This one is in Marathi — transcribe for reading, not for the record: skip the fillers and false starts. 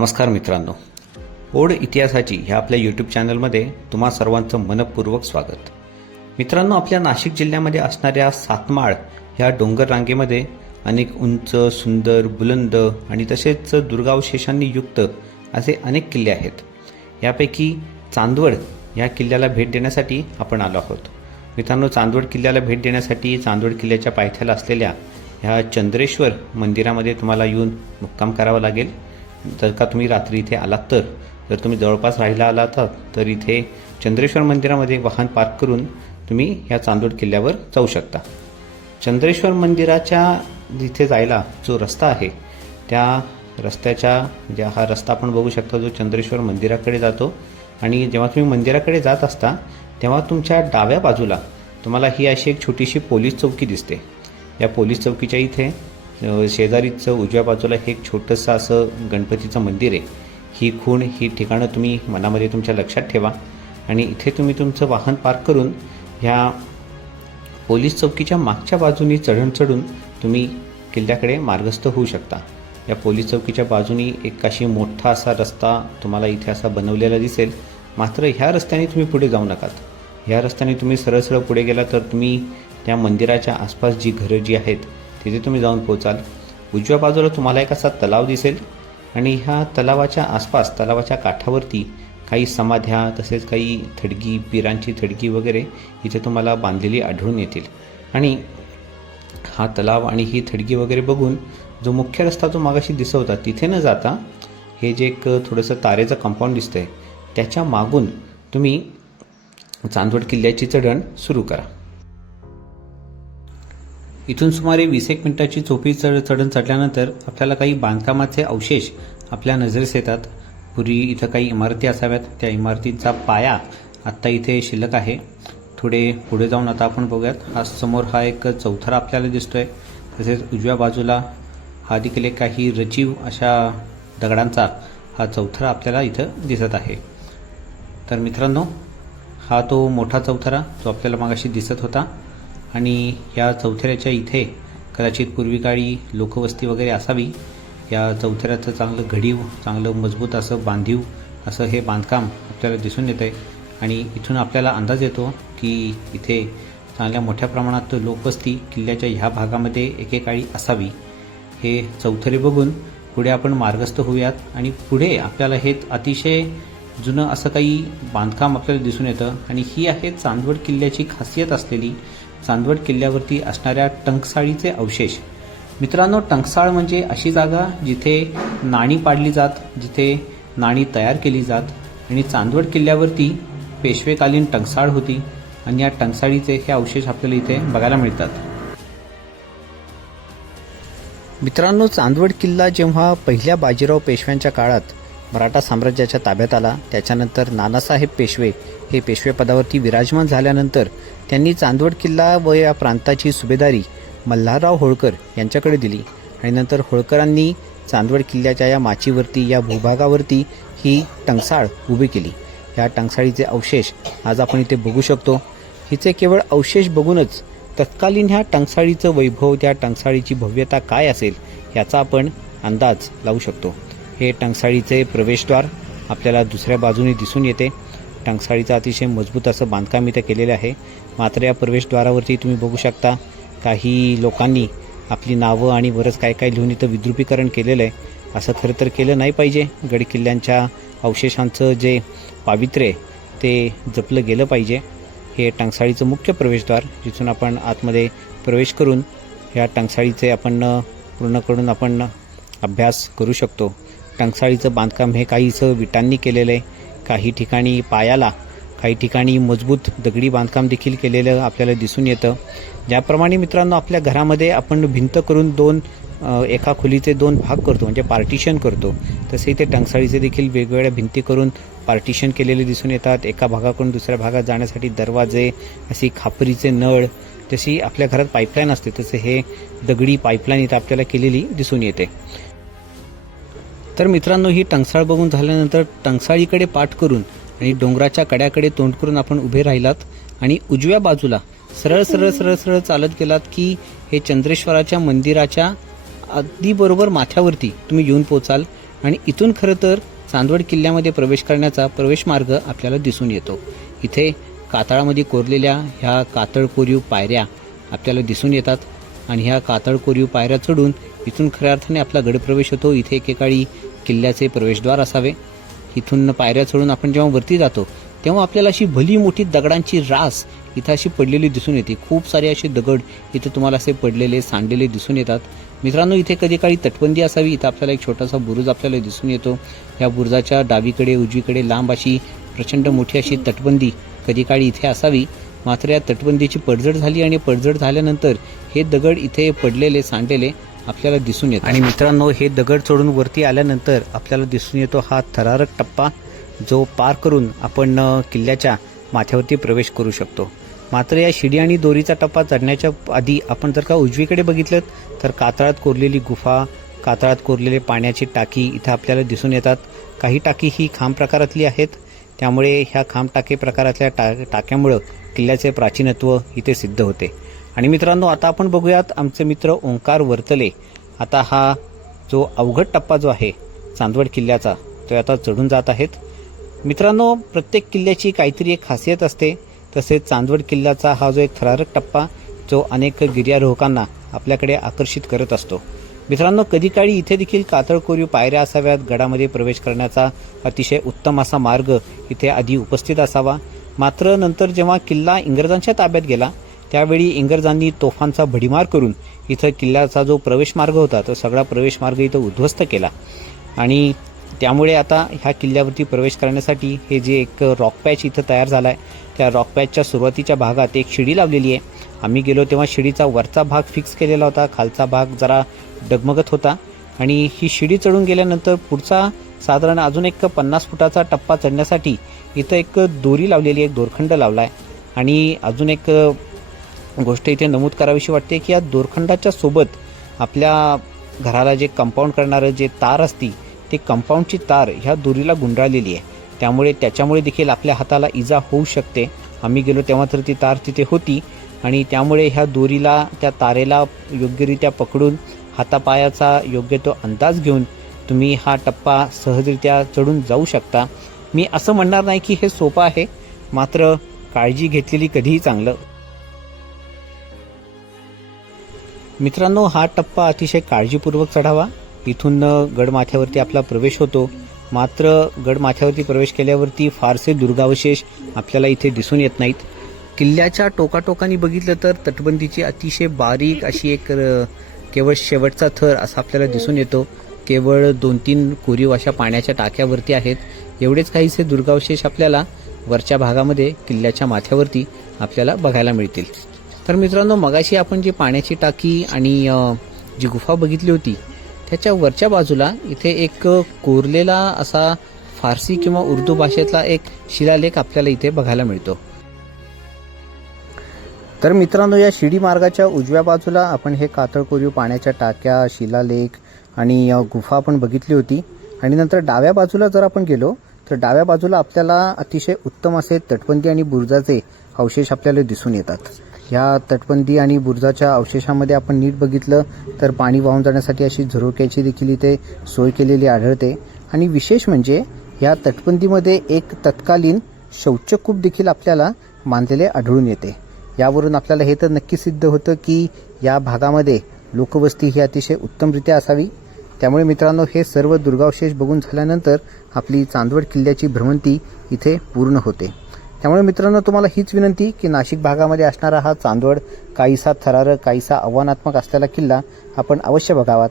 नमस्कार मित्रांनो, ओढ इतिहासाची ह्या आपल्या यूट्यूब चॅनलमध्ये तुम्हा सर्वांचं मनपूर्वक स्वागत. मित्रांनो, आपल्या नाशिक जिल्ह्यामध्ये असणाऱ्या सातमाळ ह्या डोंगर रांगेमध्ये अनेक उंच, सुंदर, बुलंद आणि तसेच दुर्गावशेषांनी युक्त असे अनेक किल्ले आहेत. यापैकी चांदवड या किल्ल्याला भेट देण्यासाठी आपण आलो आहोत. मित्रांनो, चांदवड किल्ल्याला भेट देण्यासाठी चांदवड किल्ल्याच्या पायथ्याला असलेल्या ह्या चंद्रेश्वर मंदिरामध्ये तुम्हाला येऊन मुक्काम करावा लागेल. जर का तुम्ही रात्री इथे आलात तर जर तुम्ही जवळपास राहायला आलात तर इथे चंद्रेश्वर मंदिरामध्ये वाहन पार्क करून तुम्ही या चांदवड किल्ल्यावर जाऊ शकता. चंद्रेश्वर मंदिराच्या जिथे जायला जो रस्ता आहे त्या रस्त्याच्या हा रस्ता आपण बघू शकता जो चंद्रेश्वर मंदिराकडे जातो. आणि जेव्हा तुम्ही मंदिराकडे जात असता तेव्हा तुमच्या डाव्या बाजूला तुम्हाला ही अशी एक छोटीशी पोलीस चौकी दिसते. या पोलीस चौकीच्या इथे शेजारीच उजव्या बाजूला हे एक छोटंसं असं गणपतीचं मंदिर आहे. ही खूण, ही ठिकाणं तुम्ही मनामध्ये तुमच्या लक्षात ठेवा आणि इथे तुम्ही तुमचं वाहन पार्क करून ह्या पोलीस चौकीच्या मागच्या बाजूनी चढून तुम्ही किल्ल्याकडे मार्गस्थ होऊ शकता. या पोलीस चौकीच्या बाजूनी एक अशी मोठा असा रस्ता तुम्हाला इथे असा बनवलेला दिसेल. मात्र ह्या रस्त्याने तुम्ही पुढे जाऊ नकात. ह्या रस्त्याने तुम्ही सरळ पुढे गेला तर तुम्ही त्या मंदिराच्या आसपास जी घरं जी आहेत तिथे तुम्ही जाऊन पोचाल. उजव्या बाजूला तुम्हाला एक असा तलाव दिसेल आणि ह्या तलावाच्या आसपास, तलावाच्या काठावरती काही समाध्या तसेच काही थडगी, पीरांची थडगी वगैरे इथे तुम्हाला बांधलेली आढळून येतील. आणि हा तलाव आणि ही थडगी वगैरे बघून जो मुख्य रस्ता जो मागाशी दिसत होता तिथे न जाता हे जे एक थोडंसं तारेचं कंपाऊंड दिसतंय त्याच्या मागून तुम्ही चांदवड किल्ल्याची चढण सुरू करा. इथून सुमारे 20 मिनिटाची चढण चढल्यानंतर आपल्याला काही बांधकामाचे अवशेष आपल्या नजरेस येतात. पूर्वी इथं काही इमारती असाव्यात, त्या इमारतींचा पाया आत्ता इथे शिल्लक आहे. थोडे पुढे जाऊन आता आपण बघूयात. समोर हा एक चौथरा आपल्याला दिसतोय. तसेच उजव्या बाजूला हा देखील एक काही रचीव अशा दगडांचा हा चौथरा आपल्याला इथं दिसत आहे. तर मित्रांनो, हा तो मोठा चौथरा जो आपल्याला मागाशी दिसत होता आणि या चौथऱ्याच्या इथे कदाचित पूर्वी काळी लोकवस्ती वगैरे असावी. या चौथऱ्याचं चांगलं घडीव, चांगलं मजबूत असं बांधीव असं हे बांधकाम आपल्याला दिसून येतं आहे. आणि इथून आपल्याला अंदाज येतो की इथे चांगल्या मोठ्या प्रमाणात लोकवस्ती किल्ल्याच्या ह्या भागामध्ये एकेकाळी असावी. हे चौथरे बघून पुढे आपण मार्गस्थ होऊयात आणि पुढे आपल्याला हे अतिशय जुनं असं काही बांधकाम आपल्याला दिसून येतं. आणि ही आहे चांदवड किल्ल्याची खासियत असलेली चांदवड किल्ल्यावरती असणाऱ्या टंकसाळीचे अवशेष. मित्रांनो, टंकसाळ म्हणजे अशी जागा जिथे नाणी पाडली जात, जिथे नाणी तयार केली जात. आणि चांदवड किल्ल्यावरती पेशवेकालीन टंकसाळ होती आणि या टंकसाळीचे हे अवशेष आपल्याला इथे बघायला मिळतात. मित्रांनो, चांदवड किल्ला जेव्हा पहिल्या बाजीराव पेशव्यांच्या काळात मराठा साम्राज्याच्या ताब्यात आला, त्याच्यानंतर नानासाहेब पेशवे हे पेशवेपदावरती विराजमान झाल्यानंतर त्यांनी चांदवड किल्ला व या प्रांताची सुभेदारी मल्हारराव होळकर यांच्याकडे दिली. आणि नंतर होळकरांनी चांदवड किल्ल्याच्या या माचीवरती, या भूभागावरती ही टंकसाळ उभी केली. ह्या टंकसाळीचे अवशेष आज आपण इथे बघू शकतो. हिचे केवळ अवशेष बघूनच तत्कालीन ह्या टंकसाळीचं वैभव, त्या टंकसाळीची भव्यता काय असेल याचा आपण अंदाज लावू शकतो. हे टंकसाळीचे प्रवेशद्वार आपल्याला दुसऱ्या बाजूने दिसून येते. टंकसाळीचं अतिशय मजबूत असं बांधकाम इथं केलेलं आहे. मात्र या प्रवेशद्वारावरती तुम्ही बघू शकता काही लोकांनी आपली नावं आणि बरंच काय लिहून इथं विद्रुपीकरण केलेलं आहे. असं खरं तर केलं नाही पाहिजे. गडकिल्ल्यांच्या अवशेषांचं जे पावित्र्य आहे ते जपलं गेलं पाहिजे. हे टंकसाळीचं मुख्य प्रवेशद्वार, जिथून आपण आतमध्ये प्रवेश करून ह्या टंकसाळीचे आपण पूर्ण करून आपण अभ्यास करू शकतो. टंकसाळीचं बांधकाम हे काहीसं विटांनी केलेलं आहे, काही ठिकाणी पायाला, काही ठिकाणी मजबूत दगडी बांधकाम देखील केलेलं आपल्याला दिसून येतं. ज्याप्रमाणे मित्रांनो आपल्या घरामध्ये आपण भिंत करून एका खोलीचे 2 भाग करतो, म्हणजे पार्टिशन करतो, तसे ते टंकसाळीचे देखील वेगवेगळ्या भिंती करून पार्टिशन केलेले दिसून येतात. एका भागाकडून दुसऱ्या भागात जाण्यासाठी दरवाजे, अशी खापरीचे नळ, जशी आपल्या घरात पाईपलाईन असते तसे हे दगडी पाईपलाईन इथं आपल्याला केलेली दिसून येते. तर मित्रांनो, ही टंकसाळ बघून झाल्यानंतर टंकसाळीकडे पाठ करून आणि डोंगराच्या कड्याकडे तोंड करून आपण उभे राहिलात आणि उजव्या बाजूला सरळ चालत गेलात की हे चंद्रेश्वराच्या मंदिराच्या अगदी बरोबर माथ्यावरती तुम्ही येऊन पोचाल. आणि इथून खरं तर चांदवड किल्ल्यामध्ये प्रवेश करण्याचा प्रवेश मार्ग आपल्याला दिसून येतो। इथे कातळामध्ये कोरलेल्या ह्या कातळ कोरीव पायऱ्या आपल्याला दिसून येतात आणि ह्या कातळ कोरीव पायऱ्या चढून इथून खऱ्या अर्थाने आपला गडप्रवेश होतो। इथे एकेकाळी किल्ल्याचे प्रवेशद्वार असावे। इथून पायऱ्या चढून आपण जेव्हा वरती जातो तेव्हा आपल्याला अशी भली मोठी दगडांची रास इथं अशी पडलेली दिसून येते। खूप सारे असे दगड इथे तुम्हाला असे पडलेले सांडलेले दिसून येतात। मित्रांनो, इथे कधी काळी तटबंदी असावी। इथं आपल्याला एक छोटासा बुरुज आपल्याला दिसून येतो। या बुरुजाच्या डावीकडे उजवीकडे लांब अशी प्रचंड मोठी अशी तटबंदी कधी काळी इथे असावी। मात्र या तटबंदीची पडझड झाली आणि पडझड झाल्यानंतर हे दगड इथे पडलेले सांडलेले आपल्याला दिसून येतात। आणि मित्रांनो, हे दगड चढून वरती आल्यानंतर आपल्याला दिसून येतो हा थरारक टप्पा, जो पार करून आपण किल्ल्याच्या माथ्यावरती प्रवेश करू शकतो। मात्र या शिडी आणि दोरीचा टप्पा चढण्याच्या आधी आपण जर का उजवीकडे बघितलं तर कातळात कोरलेली गुफा, कातळात कोरलेले पाण्याची टाकी इथं आपल्याला दिसून येतात। काही टाकी ही खांब प्रकारातली आहेत, त्यामुळे ह्या खांब टाके प्रकारातल्या टाक्यामुळं किल्ल्याचे प्राचीनत्व इथे सिद्ध होते। आणि मित्रांनो, आता आपण बघूयात आमचे मित्र ओंकार वर्तले आता हा जो अवघड टप्पा जो आहे चांदवड किल्ल्याचा तो आता चढून जात आहेत। मित्रांनो, प्रत्येक किल्ल्याची काहीतरी एक खासियत असते, तसेच चांदवड किल्ल्याचा हा जो एक थरारक टप्पा जो अनेक गिर्यारोहकांना आपल्याकडे आकर्षित करत असतो। मित्रांनो, कधी काळी इथे देखील कातळ कोरीव पायऱ्या असाव्यात। गडामध्ये प्रवेश करण्याचा अतिशय उत्तम असा मार्ग इथे आधी उपस्थित असावा। मात्र नंतर जेव्हा किल्ला इंग्रजांच्या ताब्यात गेला त्यावेळी इंग्रजांनी तोफांचा भडीमार करून इथं किल्ल्याचा जो प्रवेश मार्ग होता तो सगळा प्रवेश मार्ग इथं उद्ध्वस्त केला आणि त्यामुळे आता ह्या किल्ल्यावरती प्रवेश करण्यासाठी हे जे एक रॉक पॅच इथं तयार झाला आहे, त्या रॉक पॅचच्या सुरुवातीच्या भागात एक शिडी लावलेली आहे। आम्ही गेलो तेव्हा शिडीचा वरचा भाग फिक्स केलेला होता, खालचा भाग जरा डगमगत होता आणि ही शिडी चढून गेल्यानंतर पुढचा साधारण अजून एक 50 फुटाचा टप्पा चढण्यासाठी इथं एक दोरी लावलेली आहे, दोरखंड लावला आहे। आणि अजून एक गोष्ट इथे नमूद करावीशी वाटते की या दोरखंडाच्या सोबत आपल्या घराला जे कंपाऊंड करणारं जे तार असती ते कंपाऊंडची तार ह्या दोरीला गुंडाळलेली आहे, त्यामुळे त्याच्यामुळे देखील आपल्या हाताला इजा होऊ शकते। आम्ही गेलो तेव्हा तर ती तार तिथे होती आणि त्यामुळे ह्या दोरीला त्या तारेला योग्यरित्या पकडून हातापायाचा योग्य तो अंदाज घेऊन तुम्ही हा टप्पा सहजरित्या चढून जाऊ शकता। मी असं म्हणणार नाही की हे सोपं आहे, मात्र काळजी घेतलेली कधीही चांगलं। मित्रांनो, हा टप्पा अतिशय काळजीपूर्वक चढावा। इथून गडमाथ्यावरती आपला प्रवेश होतो, मात्र गडमाथ्यावरती प्रवेश केल्यावरती फारसे दुर्गावशेष आपल्याला इथे दिसून येत नाहीत। किल्ल्याच्या टोकाटोकानी बघितलं तर तटबंदीची अतिशय बारीक अशी एक केवळ शेवटचा थर असा आपल्याला दिसून येतो। केवळ 2-3 कोरीव अशा पाण्याच्या टाक्यावरती आहेत। एवढेच काहीसे दुर्गावशेष आपल्याला वरच्या भागामध्ये किल्ल्याच्या माथ्यावरती आपल्याला बघायला मिळतील। तर मित्रांनो, मगाशी आपण जी पाण्याची टाकी आणि जी गुफा बघितली होती त्याच्या वरच्या बाजूला इथे एक कोरलेला असा फारसी किंवा उर्दू भाषेतला एक शिलालेख आपल्याला इथे बघायला मिळतो। तर मित्रांनो, या शिडी मार्गाच्या उजव्या बाजूला आपण हे कातळ कोरीव पाण्याच्या टाक्या, शिलालेख आणि गुफा आपण बघितली होती आणि नंतर डाव्या बाजूला जर आपण गेलो तर डाव्या बाजूला आपल्याला अतिशय उत्तम असे तटबंदी आणि बुरुजाचे अवशेष आपल्याला दिसून येतात। या तटबंदी आणि बुरुजाच्या अवशेषामध्ये आपण नीट बघितलं तर पाणी वाहून जाण्यासाठी अशी झरोक्याची देखील इथे सोय केलेली आढळते आणि विशेष म्हणजे या तटबंदीमध्ये एक तत्कालीन शौचकूप देखील आपल्याला बांधलेले आढळून येते। यावरून आपल्याला हे तर नक्की सिद्ध होतं की या भागामध्ये लोकवस्ती ही अतिशय उत्तमरित्या असावी। त्यामुळे मित्रांनो, हे सर्व दुर्गावशेष बघून झाल्यानंतर आपली चांदवड किल्ल्याची भ्रमंती इथे पूर्ण होते। त्यामुळे मित्रांनो, तुम्हाला हीच विनंती की नाशिक भागामध्ये असणारा हा चांदवड काहीसा थरारक, काहीसा आव्हानात्मक असलेला किल्ला आपण अवश्य बघावात।